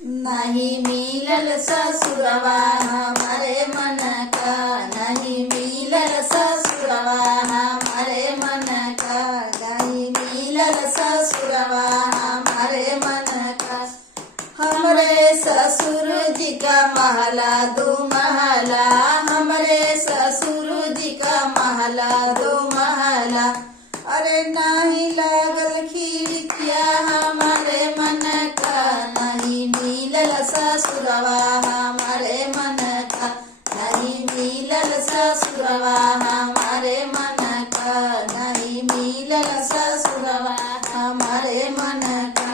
नहीं मिलल ससुरवा हमारे मन का, नहीं मिलल ससुरवा हमारे मन का, नहीं मिलल ससुरवा हमारे मन का। हमरे ससुर जी का महला दो महला, हमरे ससुर जी का महला दो महला। अरे नहीं लागल खिड़किया हमारे मन का, नहीं मिलल ससुरवा हमारे मन का, नहीं मिलल ससुरवा हमारे मन का, नहीं मिलल ससुरवा हमारे मन का।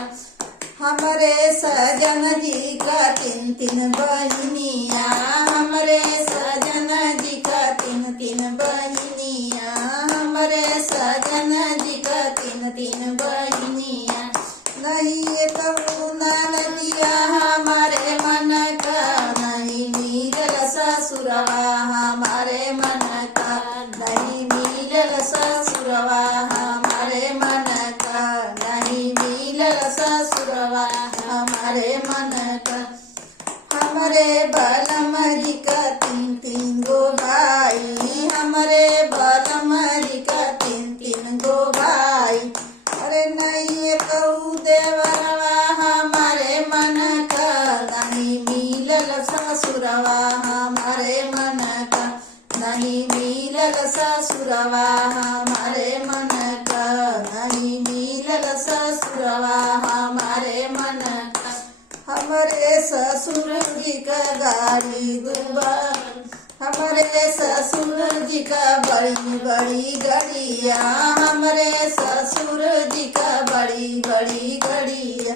हमरे सजन जी का तीन तीन बहिनिया, हमरे सजन जी का तीन तीन बहिनिया, हमरे सजन जी का तीन तीन बहिनिया। नहीं कहूँ नदिया हमारे मन का, नहीं मिलल ससुरवा हमारे मन का, नहीं मिलल ससुरवा हमारे मन का, नहीं मिलल ससुरवा हमारे मन का। हमरे बलम जी का तीन तीन गो भाई, हमरे बलम जी का तीन तीन गो भाई। अरे नहीं कहूँ देवरवा हमारे मन का, नहीं मिलल ससुरवा हमारे मन का, नहीं मिलल ससुरवा हमारे मन का, नहीं मिलल ससुरवा हमारे मन का। हमरे ससुर जी का गाड़ी दुबा, हमरे ससुर जी का बड़ी बड़ी गड़िया, हमरे ससुर जी का बड़ी बड़ी गड़िया।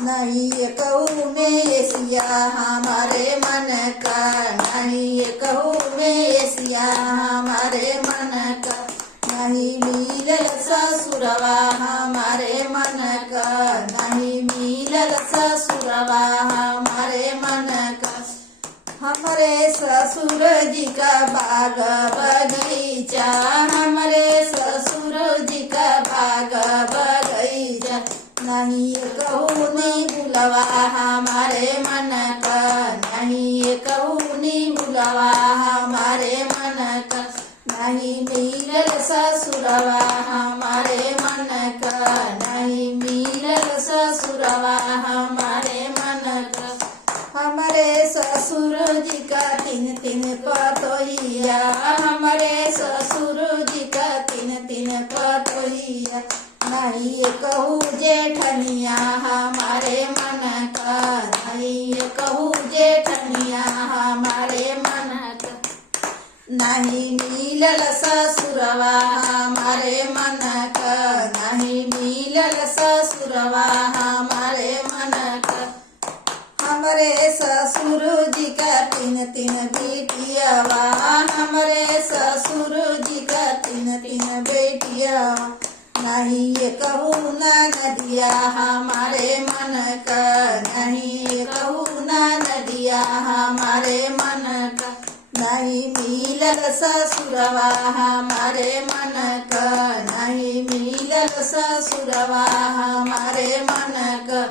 नहीं कहूँ में एसिया हमारे मन का, नहीं कहूँ में एसिया हमारे मन का, नहीं मिलल ससुरवा हमारे मन का, नहीं मिलल ससुरवा हमारे मन का। हमरे ससुर जी का बाग बगीचा, हमरे ससुर जी का बाग बगीचा। नहीं कहूँ नी बुलवा हमारे मन का, नहीं कहूँ नी बुलवा हमारे मन का, नहीं मिलल ससुरवा हमारे मन का, नहीं मिलल ससुरवा हमारे मन का। हमरे ससुर जी का तीन तीन पतोहिया, हमरे ससुर जी का तीन तीन पतोहिया। नहीं कहूँ जेठनिया हमारे मन का, नहीं कहूँ जेठनिया हमारे मन का, नहीं मिलल ससुरवा हमारे मन का, नहीं मिलल ससुरवा हमारे मन का। हमरे ससुर जी का तीन तीन बेटियावा, हमरे ससुर जी का तीन तीन बेटिया। नहीं कहूँ नदिया हमारे मन का, नहीं कहूँ नदिया हमारे मन का, नहीं मिलल ससुरवा हमारे मन का, नहीं मिलल ससुरवा हमारे मन का।